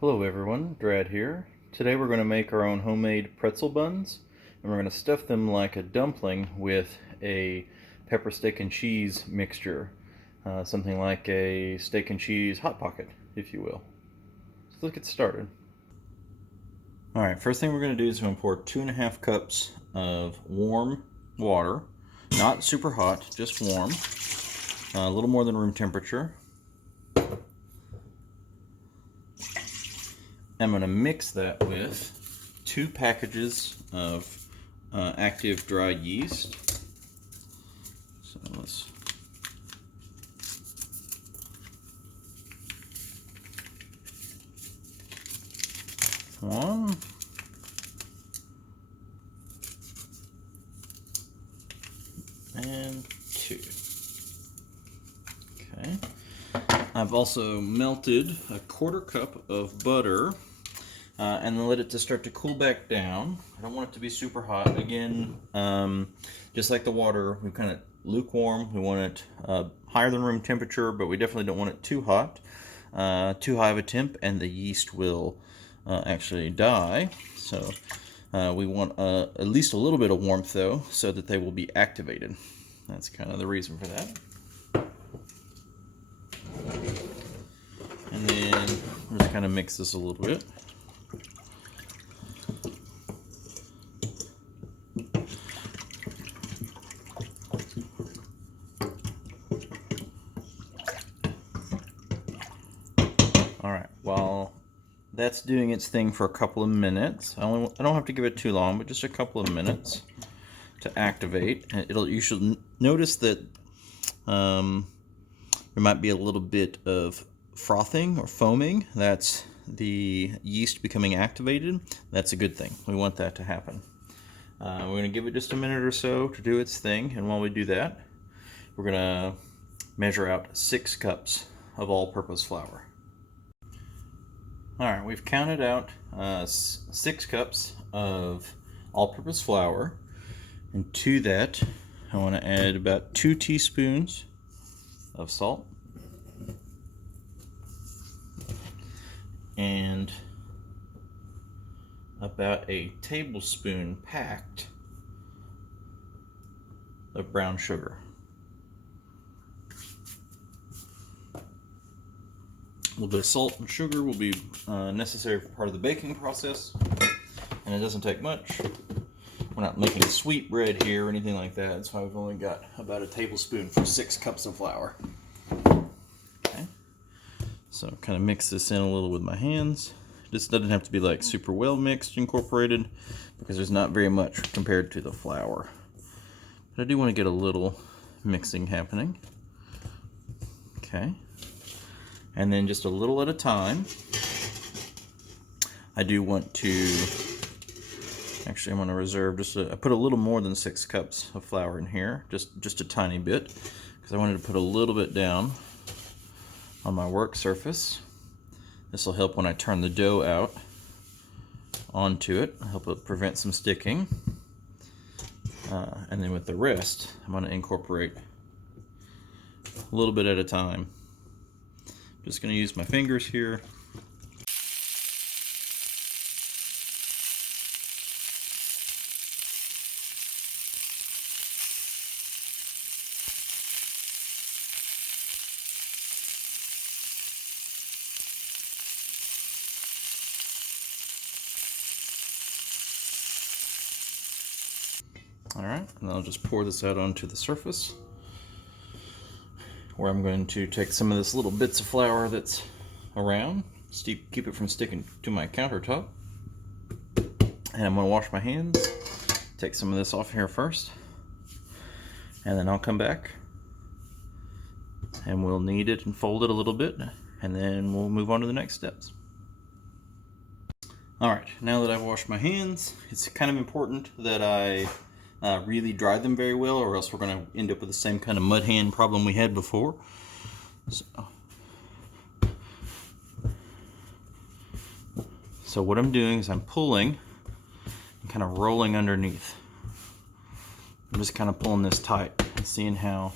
Hello everyone, Drad here. Today we're going to make our own homemade pretzel buns, and we're going to stuff them like a dumpling with a pepper steak and cheese mixture. Something like a steak and cheese hot pocket, if you will. So let's get started. Alright, first thing we're going to do is we're going to pour 2.5 cups of warm water. Not super hot, just warm. A little more than room temperature. I'm going to mix that with 2 packages of active dry yeast. So let's one and 2. Okay. I've also melted a 1/4 cup of butter and then let it to start to cool back down. I don't want it to be super hot. Again, just like the water, we kind of lukewarm. We want it higher than room temperature, but we definitely don't want it too hot. Too high of a temp, and the yeast will actually die. So we want at least a little bit of warmth, though, so that they will be activated. That's kind of the reason for that. And then we'll just kind of mix this a little bit. Alright, while that's doing its thing for a couple of minutes, I don't have to give it too long, but just a couple of minutes to activate. You should notice that there might be a little bit of frothing or foaming. That's the yeast becoming activated. That's a good thing. We want that to happen. We're going to give it just a minute or so to do its thing, and while we do that, we're going to measure out 6 cups of all-purpose flour. Alright, we've counted out 6 cups of all-purpose flour, and to that I want to add about 2 teaspoons of salt and about a tablespoon packed of brown sugar. A little bit of salt and sugar will be necessary for part of the baking process, and it doesn't take much. We're not making sweet bread here or anything like that. That's why we've only got about a tablespoon for 6 cups of flour. Okay. So kind of mix this in a little with my hands. This doesn't have to be like super well mixed, incorporated, because there's not very much compared to the flour. But I do want to get a little mixing happening. Okay. And then just a little at a time, I do want to, actually I'm going to reserve I put a little more than 6 cups of flour in here, just a tiny bit, because I wanted to put a little bit down on my work surface. This will help when I turn the dough out onto it, help it prevent some sticking. And then with the rest, I'm going to incorporate a little bit at a time. Just going to use my fingers here. Alright, and I'll just pour this out onto the surface, where I'm going to take some of this little bits of flour that's around, keep it from sticking to my countertop. And I'm going to wash my hands, take some of this off here first, and then I'll come back and we'll knead it and fold it a little bit, and then we'll move on to the next steps. Alright, now that I've washed my hands, it's kind of important that I really dry them very well, or else we're going to end up with the same kind of mud hand problem we had before. So what I'm doing is I'm pulling and kind of rolling underneath. I'm just kind of pulling this tight and seeing how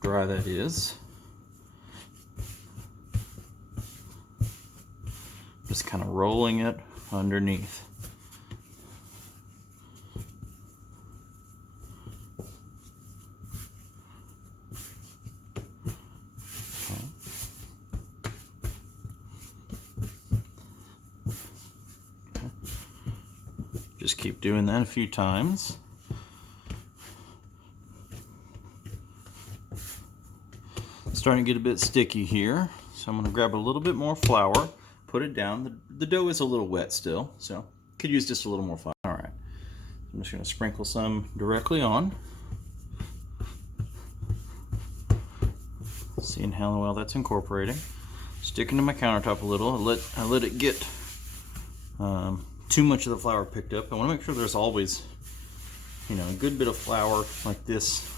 dry that is. Just kind of rolling it underneath. Just keep doing that a few times. It's starting to get a bit sticky here, so I'm going to grab a little bit more flour, put it down. The dough is a little wet still, so could use just a little more flour. All right, I'm just going to sprinkle some directly on. Seeing how well that's incorporating. Sticking to my countertop a little. I let it get too much of the flour picked up. I want to make sure there's always, a good bit of flour like this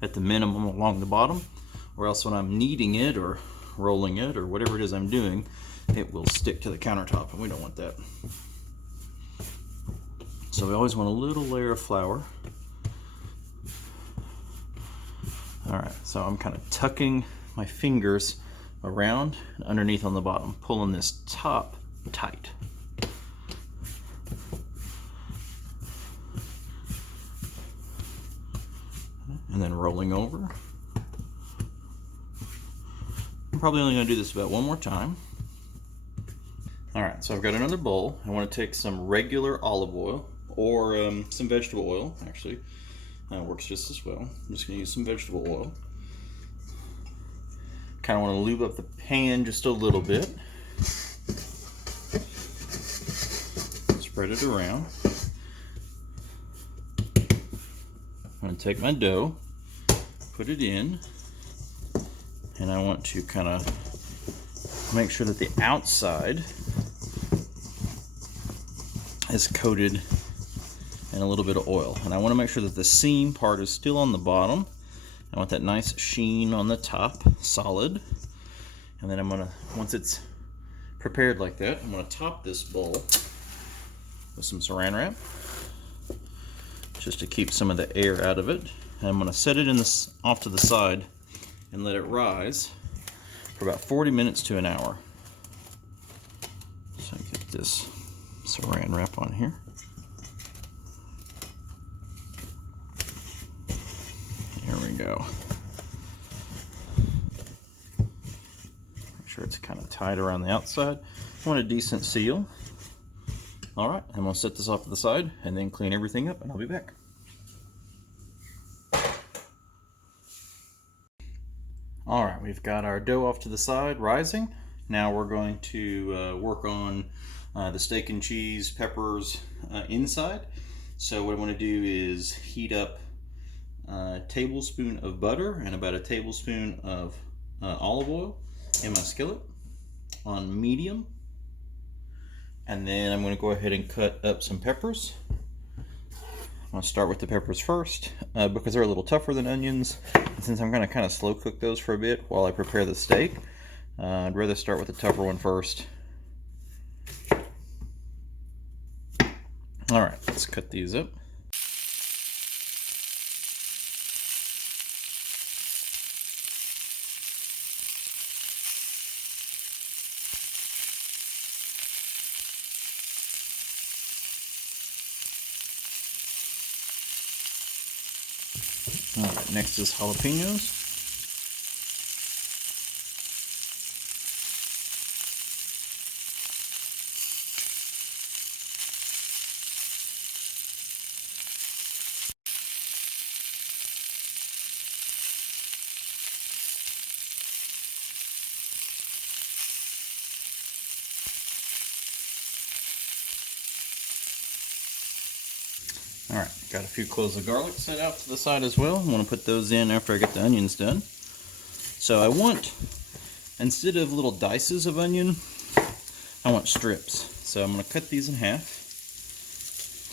at the minimum along the bottom, or else when I'm kneading it or rolling it or whatever it is I'm doing, it will stick to the countertop, and we don't want that. So we always want a little layer of flour. All right, so I'm kind of tucking my fingers around and underneath on the bottom, pulling this top tight. And then rolling over. I'm probably only going to do this about one more time. Alright, so I've got another bowl. I want to take some regular olive oil, or some vegetable oil, actually. Works just as well. I'm just going to use some vegetable oil. Kind of want to lube up the pan just a little bit. Spread it around. I'm going to take my dough, put it in, and I want to kind of make sure that the outside is coated in a little bit of oil. And I want to make sure that the seam part is still on the bottom. I want that nice sheen on the top, solid. And then I'm going to, once it's prepared like that, I'm going to top this bowl with some saran wrap, just to keep some of the air out of it. And I'm going to set it in this off to the side and let it rise for about 40 minutes to an hour. So I get this saran wrap on here. There we go. Make sure it's kind of tight around the outside. I want a decent seal. Alright, I'm going to set this off to the side and then clean everything up, and I'll be back. Alright, we've got our dough off to the side, rising. Now we're going to work on the steak and cheese, peppers inside. So what I want to do is heat up a tablespoon of butter and about a tablespoon of olive oil in my skillet on medium. And then I'm going to go ahead and cut up some peppers. I'm going to start with the peppers first because they're a little tougher than onions. And since I'm going to kind of slow cook those for a bit while I prepare the steak, I'd rather start with the tougher one first. All right, let's cut these up. All right, next is jalapenos. All right, got a few cloves of garlic set out to the side as well. I'm going to put those in after I get the onions done. So I want, instead of little dices of onion, I want strips. So I'm going to cut these in half.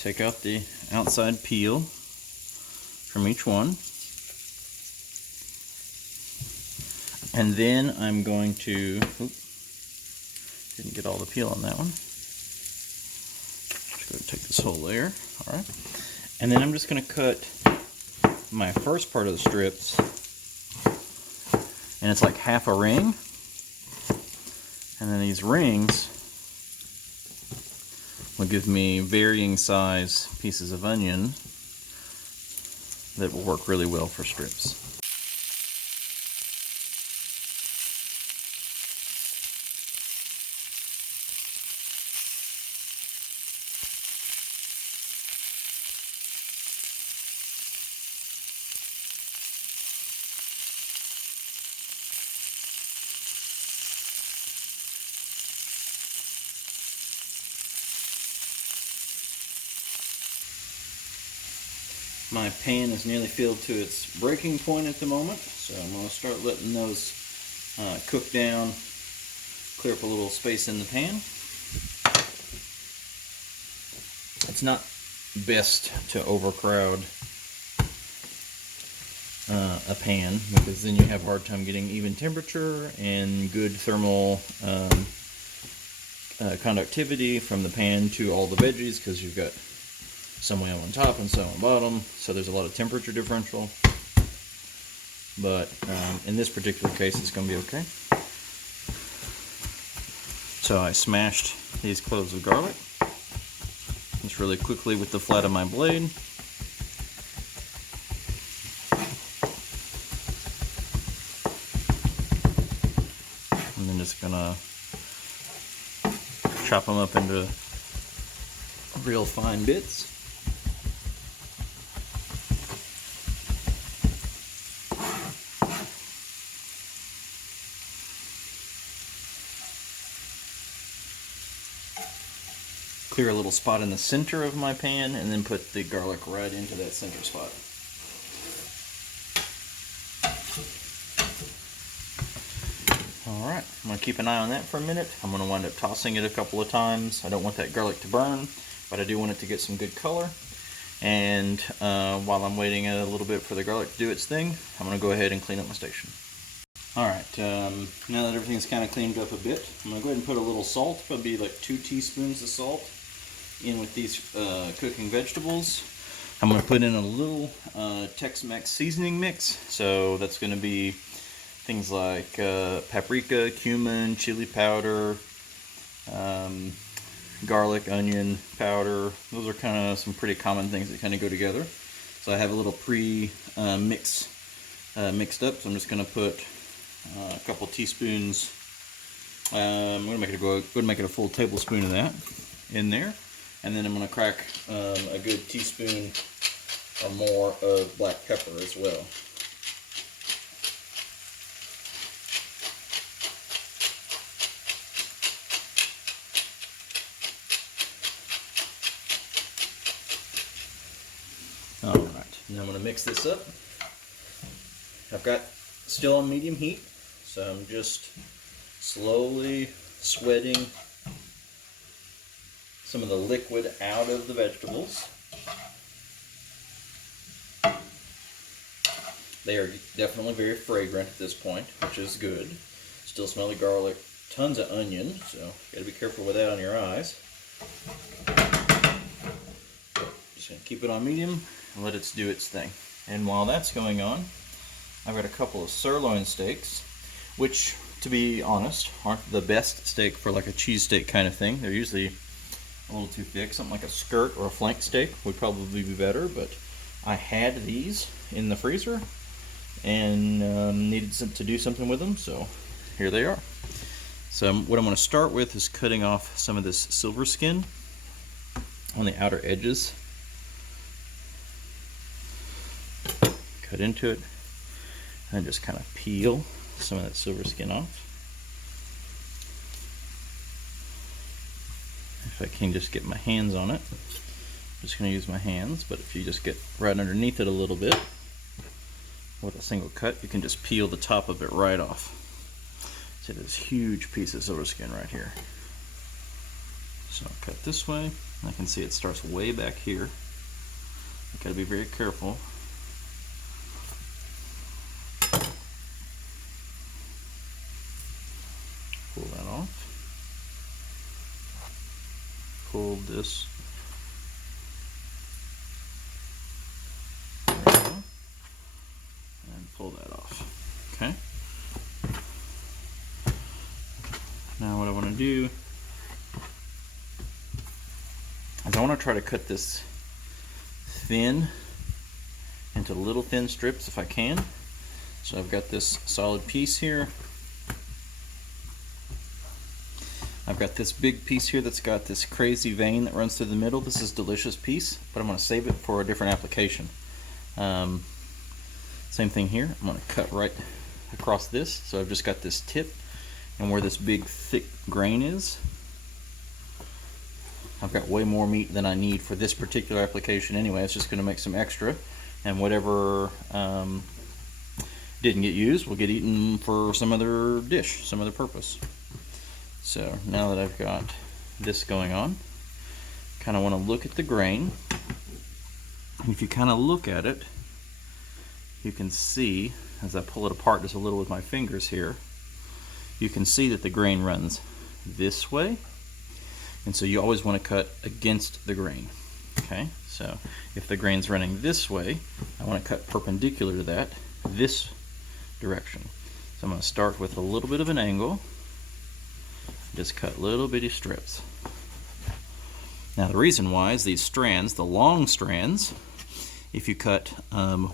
Take out the outside peel from each one. And then I'm going to, didn't get all the peel on that one. Just go take this whole layer. All right. And then I'm just going to cut my first part of the strips, and it's like half a ring. And then these rings will give me varying size pieces of onion that will work really well for strips. My pan is nearly filled to its breaking point at the moment, so I'm going to start letting those cook down, clear up a little space in the pan. It's not best to overcrowd a pan, because then you have a hard time getting even temperature and good thermal conductivity from the pan to all the veggies, because you've got some way on top and some on bottom, so there's a lot of temperature differential. But in this particular case, it's going to be okay. So I smashed these cloves of garlic just really quickly with the flat of my blade. And then just gonna chop them up into real fine bits. Clear a little spot in the center of my pan, and then put the garlic right into that center spot. Alright, I'm going to keep an eye on that for a minute. I'm going to wind up tossing it a couple of times. I don't want that garlic to burn, but I do want it to get some good color. And while I'm waiting a little bit for the garlic to do its thing, I'm going to go ahead and clean up my station. Alright, now that everything's kind of cleaned up a bit, I'm going to go ahead and put a little salt, probably like 2 teaspoons of salt, in with these cooking vegetables. I'm going to put in a little Tex-Mex seasoning mix, so that's going to be things like paprika, cumin, chili powder, garlic, onion powder. Those are kind of some pretty common things that kind of go together. So I have a little mixed up, so I'm just going to put a couple teaspoons. I'm going to go ahead and make it a full tablespoon of that in there. And then I'm going to crack a good teaspoon or more of black pepper as well. Alright, now I'm going to mix this up. I've got still on medium heat, so I'm just slowly sweating some of the liquid out of the vegetables. They are definitely very fragrant at this point, which is good. Still smell the garlic, tons of onion, so you gotta be careful with that on your eyes. Just gonna keep it on medium and let it do its thing. And while that's going on, I've got a couple of sirloin steaks, which, to be honest, aren't the best steak for like a cheesesteak kind of thing. They're usually a little too thick. Something like a skirt or a flank steak would probably be better, but I had these in the freezer and needed to do something with them, so here they are. So what I'm going to start with is cutting off some of this silver skin on the outer edges. Cut into it and just kind of peel some of that silver skin off. If I can just get my hands on it, I'm just going to use my hands, but if you just get right underneath it a little bit with a single cut, you can just peel the top of it right off. See this huge piece of silver skin right here. So I'll cut this way. I can see it starts way back here. You gotta be very careful. Pull that off. Pull this. There we go. And pull that off. Okay. Now what I want to do is I want to try to cut this thin into little thin strips if I can. So I've got this solid piece here. I've got this big piece here that's got this crazy vein that runs through the middle. This is a delicious piece, but I'm going to save it for a different application. Same thing here. I'm going to cut right across this. So I've just got this tip, and where this big thick grain is, I've got way more meat than I need for this particular application anyway. It's just going to make some extra, and whatever didn't get used will get eaten for some other dish, some other purpose. So now that I've got this going on, kind of want to look at the grain. And if you kind of look at it, you can see, as I pull it apart just a little with my fingers here, you can see that the grain runs this way. And so you always want to cut against the grain. Okay, so if the grain's running this way, I want to cut perpendicular to that, this direction. So I'm going to start with a little bit of an angle, just cut little bitty strips. Now the reason why is these strands, the long strands, if you cut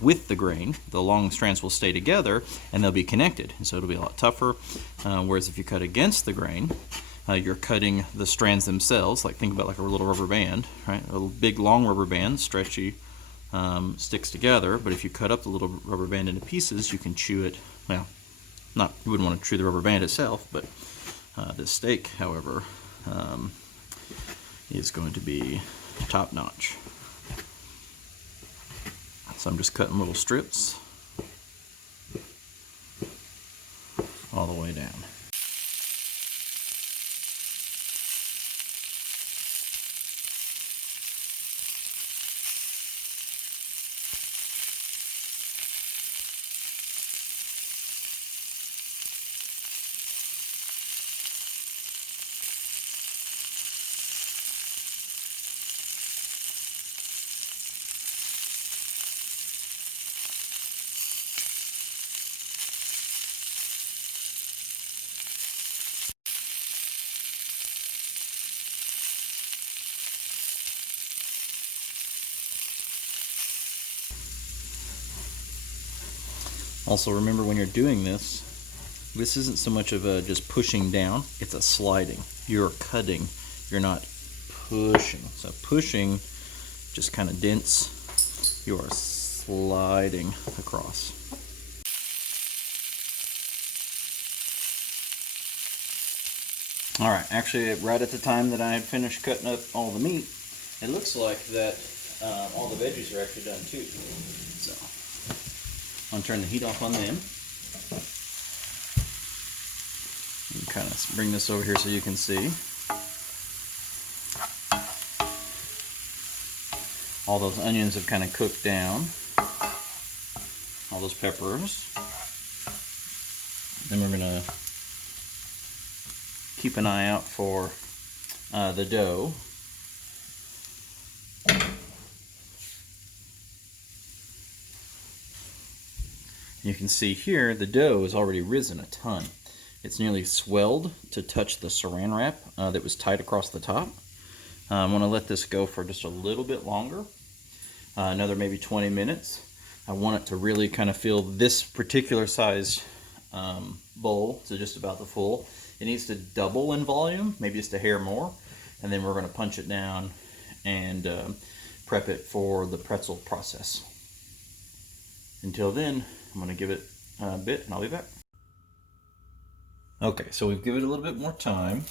with the grain, the long strands will stay together and they'll be connected, and so it'll be a lot tougher. Whereas if you cut against the grain, you're cutting the strands themselves, like think about like a little rubber band, right? A big long rubber band, stretchy, sticks together, but if you cut up the little rubber band into pieces, you can chew it. Well, you wouldn't want to chew the rubber band itself, but this steak, however, is going to be top notch. So I'm just cutting little strips all the way down. Also remember, when you're doing this isn't so much of a just pushing down, it's a sliding. You're cutting, you're not pushing. So pushing just kind of dents, you are sliding across. Alright, actually right at the time that I had finished cutting up all the meat, it looks like that all the veggies are actually done too. So I'm going to turn the heat off on them. And kind of bring this over here so you can see. All those onions have kind of cooked down. All those peppers. Then we're going to keep an eye out for the dough. You can see here the dough has already risen a ton. It's nearly swelled to touch the saran wrap that was tied across the top. I'm going to let this go for just a little bit longer, another maybe 20 minutes. I want it to really kind of fill this particular size bowl to just about the full. It needs to double in volume, maybe just a hair more, and then we're going to punch it down and prep it for the pretzel process. Until then, I'm going to give it a bit and I'll be back. Okay, so we've given it a little bit more time.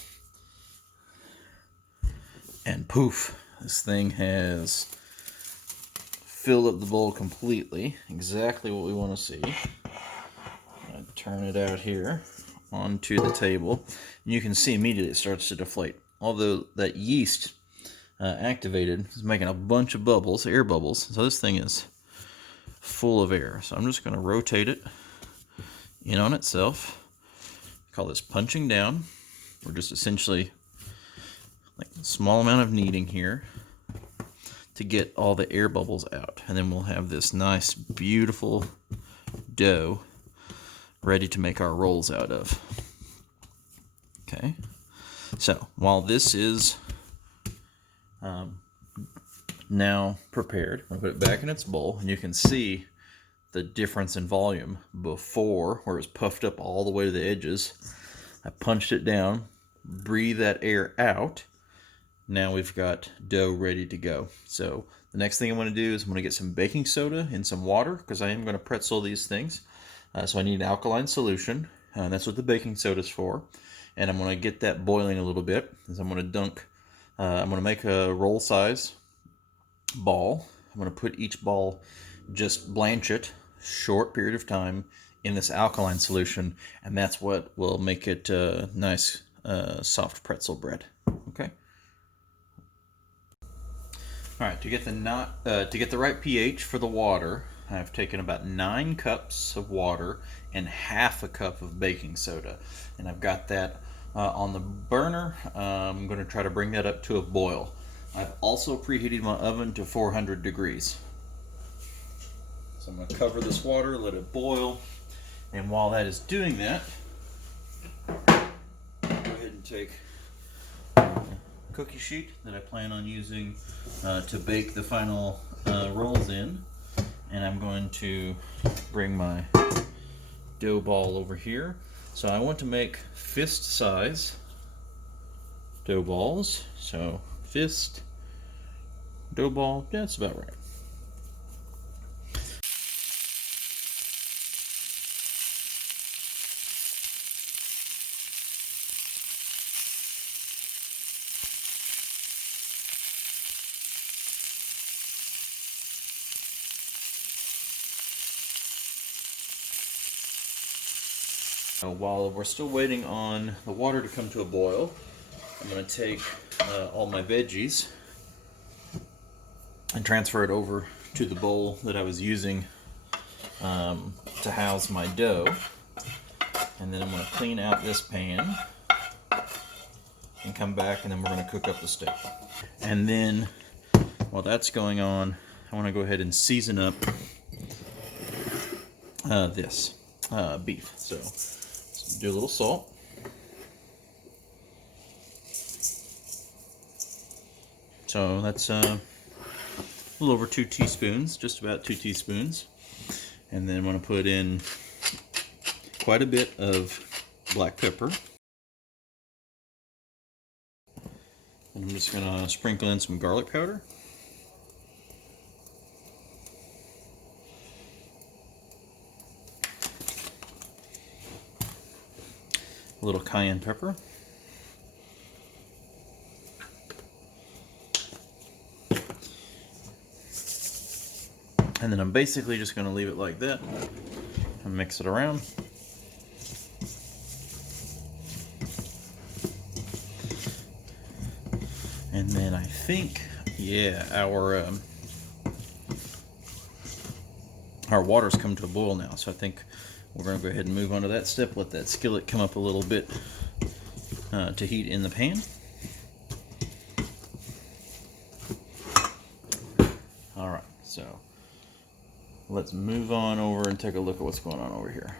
And poof, this thing has filled up the bowl completely. Exactly what we want to see. I'm going to turn it out here onto the table. And you can see immediately it starts to deflate. Although that yeast activated is making a bunch of bubbles, air bubbles. So this thing is full of air. So I'm just going to rotate it in on itself. Call this punching down. We're just essentially like a small amount of kneading here to get all the air bubbles out. And then we'll have this nice, beautiful dough ready to make our rolls out of. Okay. So while this is now prepared. I'm going to put it back in its bowl, and you can see the difference in volume before, where it was puffed up all the way to the edges. I punched it down, breathe that air out. Now we've got dough ready to go. So the next thing I'm going to do is I'm going to get some baking soda and some water, because I am going to pretzel these things. So I need an alkaline solution. That's what the baking soda is for. And I'm going to get that boiling a little bit. As I'm going to I'm going to make a roll size ball. I'm going to put each ball, just blanch it, short period of time, in this alkaline solution, and that's what will make it nice, soft pretzel bread. Okay. All right. To get the right pH for the water, I've taken about 9 cups of water and half a cup of baking soda, and I've got that on the burner. I'm going to try to bring that up to a boil. I've also preheated my oven to 400 degrees. So I'm going to cover this water, let it boil, and while that is doing that, go ahead and take a cookie sheet that I plan on using to bake the final rolls in, and I'm going to bring my dough ball over here. So I want to make fist size dough balls. So fist dough ball, that's about right. While we're still waiting on the water to come to a boil, I'm going to take all my veggies and transfer it over to the bowl that I was using to house my dough. And then I'm going to clean out this pan and come back, and then we're going to cook up the steak. And then while that's going on, I want to go ahead and season up this beef. So do a little salt. So that's a little over 2 teaspoons, just about 2 teaspoons. And then I'm going to put in quite a bit of black pepper. And I'm just going to sprinkle in some garlic powder. A little cayenne pepper. And then I'm basically just going to leave it like that and mix it around. And then I think, yeah, our water's come to a boil now, so I think we're going to go ahead and move on to that step. Let that skillet come up a little bit to heat in the pan. All right, so let's move on over and take a look at what's going on over here.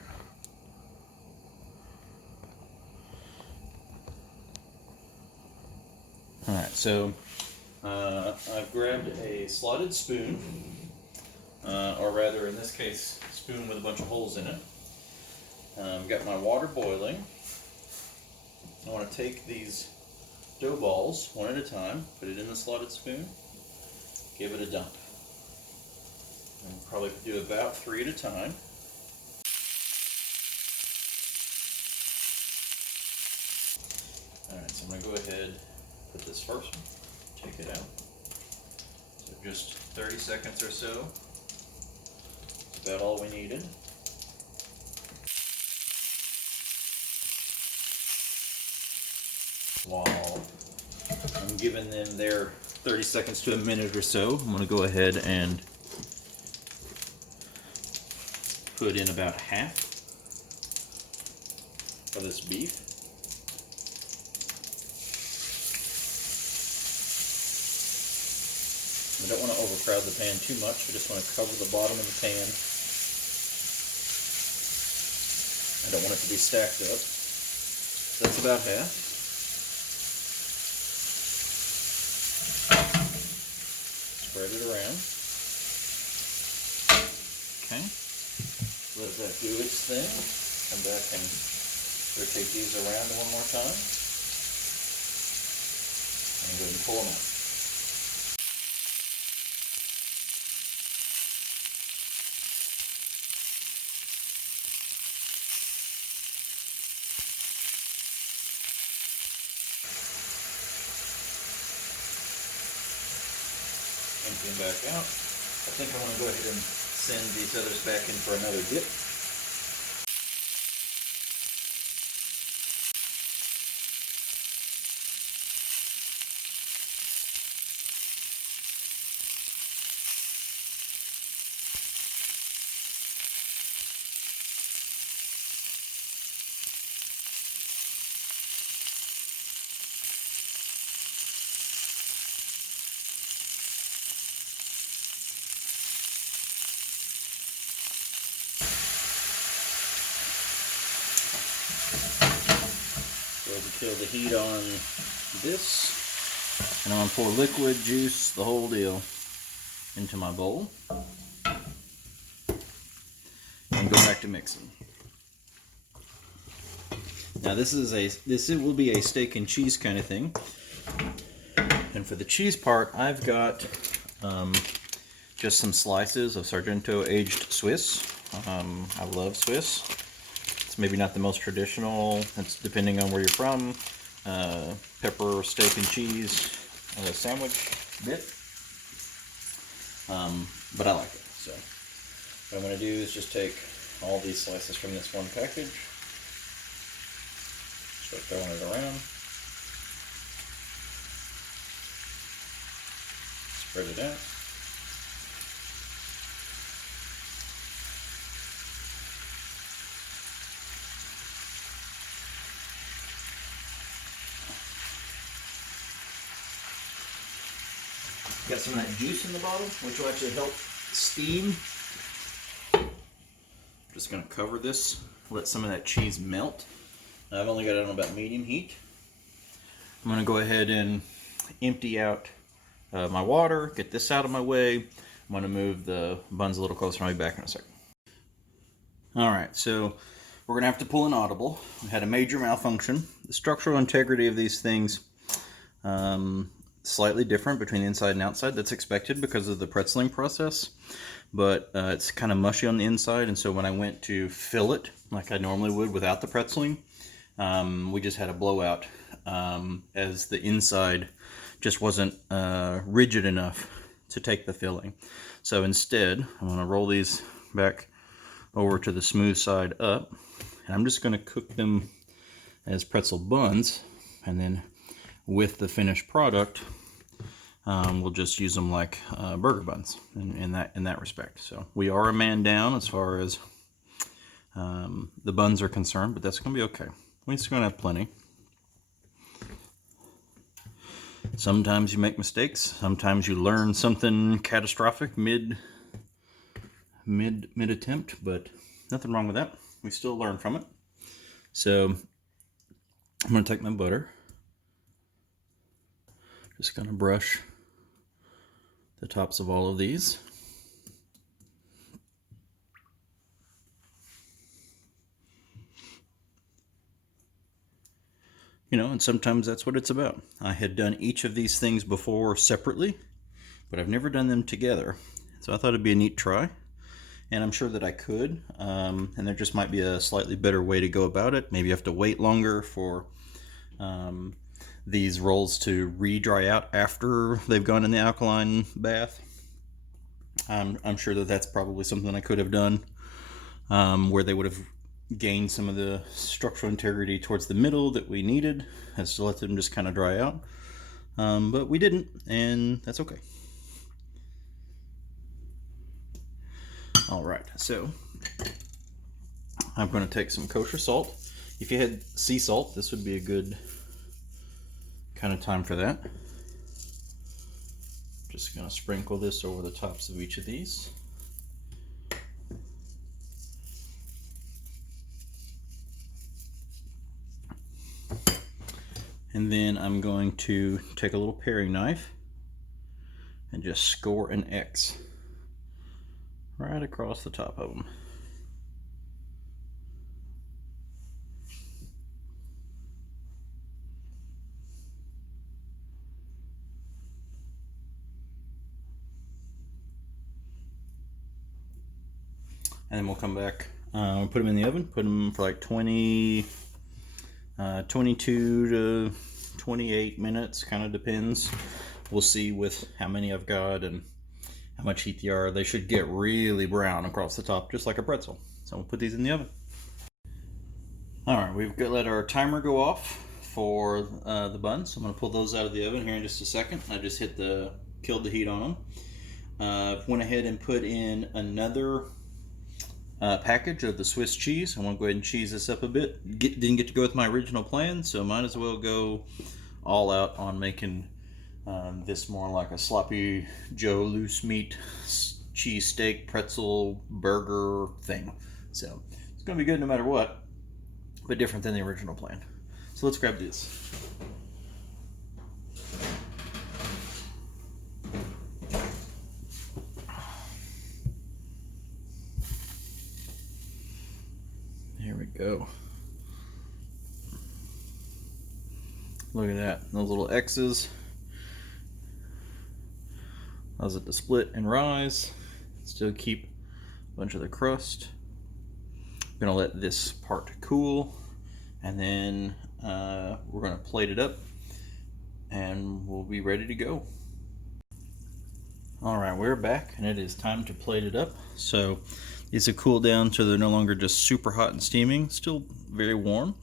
All right, so I've grabbed a slotted spoon, or rather in this case, a spoon with a bunch of holes in it. Got my water boiling. I want to take these dough balls one at a time, put it in the slotted spoon, give it a dump. And we'll probably do about 3 at a time. Alright, so I'm going to go ahead, put this first one, take it out. So just 30 seconds or so. That's about all we needed. While I'm giving them their 30 seconds to a minute or so, I'm going to go ahead and put in about half of this beef. I don't want to overcrowd the pan too much. I just want to cover the bottom of the pan. I don't want it to be stacked up. So that's about half. Spread it around. Okay. Let that do its thing. Come back and rotate these around one more time. And go ahead and pull them out. Empty them back out. I think I'm going to go ahead and send these others back in for another dip. Go ahead and kill the heat on this. And I'm going to pour liquid, juice, the whole deal into my bowl. And go back to mixing. Now this will be a steak and cheese kind of thing. And for the cheese part, I've got just some slices of Sargento aged Swiss. I love Swiss. It's maybe not the most traditional, it's depending on where you're from. Pepper, steak and cheese sandwich bit. But I like it. So what I'm going to do is just take all these slices from this one package, start throwing it around, spread it out. Got some of that juice in the bottom, which will actually help steam. Just going to cover this, let some of that cheese melt. I've only got it on about medium heat. I'm going to go ahead and empty out my water, get this out of my way. I'm going to move the buns a little closer. I'll be back in a second. Alright, so we're going to have to pull an audible. We had a major malfunction. The structural integrity of these things slightly different between the inside and outside. That's expected because of the pretzeling process, but it's kind of mushy on the inside, and so when I went to fill it like I normally would without the pretzeling, we just had a blowout as the inside just wasn't rigid enough to take the filling. So instead, I'm going to roll these back over to the smooth side up, and I'm just going to cook them as pretzel buns, and then with the finished product, we'll just use them like burger buns in that respect. So we are a man down as far as the buns are concerned, but that's going to be okay. We're just going to have plenty. Sometimes you make mistakes. Sometimes you learn something catastrophic mid attempt, but nothing wrong with that. We still learn from it. So I'm going to take my butter. Just going to brush the tops of all of these. You know, and sometimes that's what it's about. I had done each of these things before separately, but I've never done them together. So I thought it'd be a neat try, and I'm sure that I could. And there just might be a slightly better way to go about it. Maybe you have to wait longer for these rolls to re-dry out after they've gone in the alkaline bath. I'm sure that that's probably something I could have done, where they would have gained some of the structural integrity towards the middle that we needed, as to let them just kind of dry out. But we didn't, and that's okay. All right, so I'm going to take some kosher salt. If you had sea salt, this would be a good kind of time for that. Just going to sprinkle this over the tops of each of these. And then I'm going to take a little paring knife, and just score an X right across the top of them. And then we'll come back, we'll put them in the oven, put them for like 22 to 28 minutes, kind of depends. We'll see with how many I've got and how much heat they are. They should get really brown across the top, just like a pretzel. So we'll put these in the oven. All right, we've got let our timer go off for the buns. I'm gonna pull those out of the oven here in just a second. I just killed the heat on them. Went ahead and put in another package of the Swiss cheese. I want to go ahead and cheese this up a bit. Didn't get to go with my original plan, so might as well go all out on making this more like a sloppy Joe loose meat cheese steak pretzel burger thing. So it's gonna be good no matter what, but different than the original plan. So let's grab this. Here we go. Look at that, those little X's. Allows it to split and rise. Still keep a bunch of the crust. I'm gonna let this part cool, and then we're gonna plate it up, and we'll be ready to go. All right, we're back, and it is time to plate it up. So these have cooled down so they're no longer just super hot and steaming, still very warm.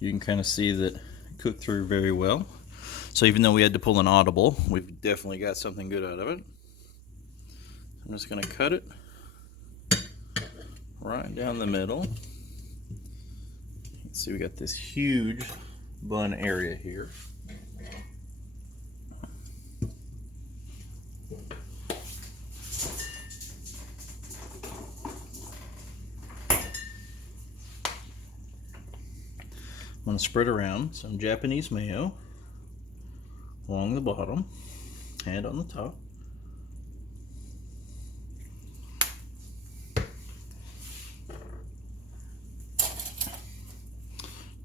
You can kind of see that it cooked through very well. So even though we had to pull an audible, we've definitely got something good out of it. I'm just gonna cut it right down the middle. You can see we got this huge bun area here. I'm going to spread around some Japanese mayo along the bottom and on the top.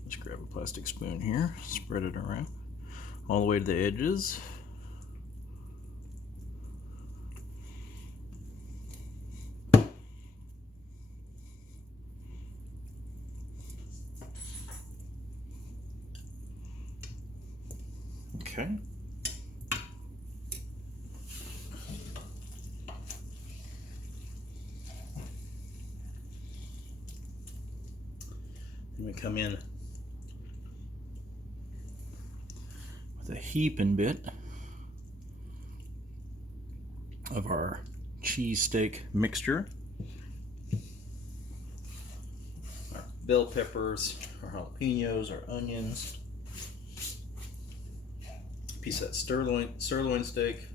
Just grab a plastic spoon here, spread it around all the way to the edges. Okay. Then we come in with a heaping bit of our cheese steak mixture. Our bell peppers, our jalapenos, our onions. Piece of that sirloin steak.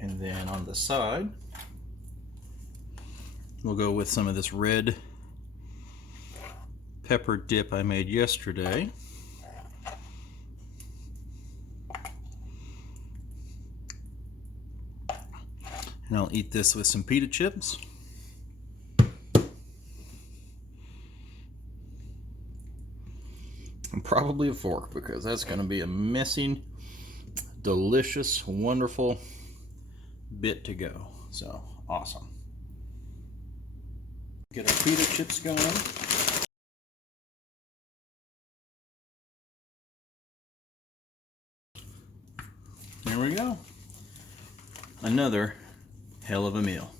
And then on the side, we'll go with some of this red pepper dip I made yesterday. And I'll eat this with some pita chips. And probably a fork, because that's going to be a messy, delicious, wonderful bit to go. So, awesome. Get our pita chips going. There we go. Another hell of a meal.